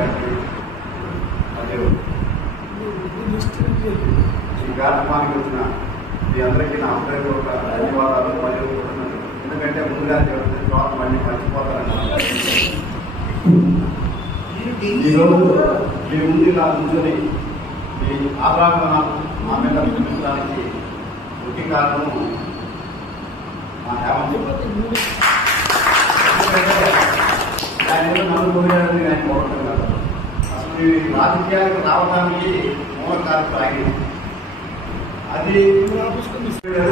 గారికి మరియు ఈ కార్యక్రమానికి వచ్చిన మీ అందరికీ నా హృదయపూర్వక ధన్యవాదాలు మరియు ఎందుకంటే ముందుగా తర్వాత మళ్ళీ మర్చిపోతారని ఈరోజు మీ ముందు ఇలా కూర్చొని మీ ఆదరణ మా మీద చూపించడానికి ముఖ్య కారణం మా హేమంత్. ఆయన ఏదో నన్ను పోయాడని ఆయన కోరటం కాదు, అసలు ఈ రాజకీయాలకు రావడానికి మూల కారణం ఆయన. అది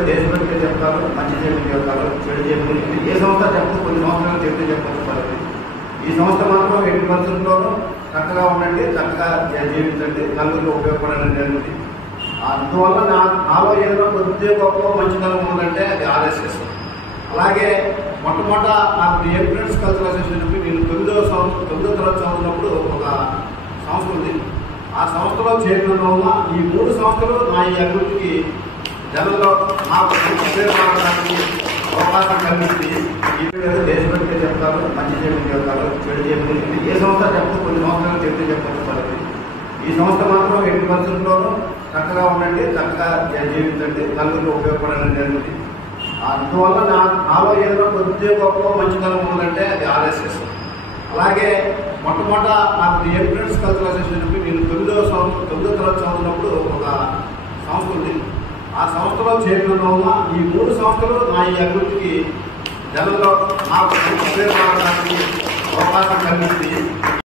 దేశభక్తి చెప్తారు, మంచి చేయమని చెప్తారు, చెడు చేయమని ఏ సంస్థ చెప్తే కొన్ని సంవత్సరాలు చెప్తే చెప్పచ్చు. ఈ సంస్థ మాత్రం ఎట్టి పరిస్థితుల్లోనూ చక్కగా ఉండండి, చక్కగా జీవించండి, నలుగురికి ఉపయోగపడండి అనేది. అందువల్ల నాలో ఏదైనా కొద్దిగా గొప్ప మంచితనం ఉందంటే అది ఆర్ఎస్ఎస్. అలాగే మొట్టమొదట నాకు ఎయిర్ ఫ్రెండ్స్ కల్చరల్ అసోసియేషన్కి నేను 9వ తరగతి చదువుతున్నప్పుడు ఒక సంస్థ ఉంది. ఆ సంస్థలో చేరడం వల్ల ఈ 3 సంస్థలు నా ఈ అభివృద్ధికి జనంలో నాకు ఉపయోగపడడానికి అవకాశం కలిగింది. ఈ దేశభక్తి చెప్తారు, మంచి చేయమని చెప్తారు, చెడు చేయమని ఏ సంస్థ చెప్తే కొన్ని సంవత్సరాలు చెప్తే చెప్పచ్చు. ఈ సంస్థ మాత్రం ఎట్టి పరిస్థితుల్లోనూ చక్కగా ఉండండి, చక్కగా జీవించండి, నలుగురికి ఉపయోగపడండి అనేది. అందువల్ల నాలో ఏదైనా కొద్దిగా గొప్ప మంచితనం ఉందంటే అది ఆర్ఎస్ఎస్. అలాగే మొట్టమొదట నాకు ఎయిర్ ఫ్రెండ్స్ కల్చరల్ అసోసియేషన్కి నేను 9వ తరగతి చదువుతున్నప్పుడు ఒక సంస్థ ఉంది. ఆ సంస్థలో చేరడం వల్ల ఈ 3 సంస్థలు నా ఈ అభివృద్ధికి జనంలో నాకు ఉపయోగపడడానికి అవకాశం కలిగింది.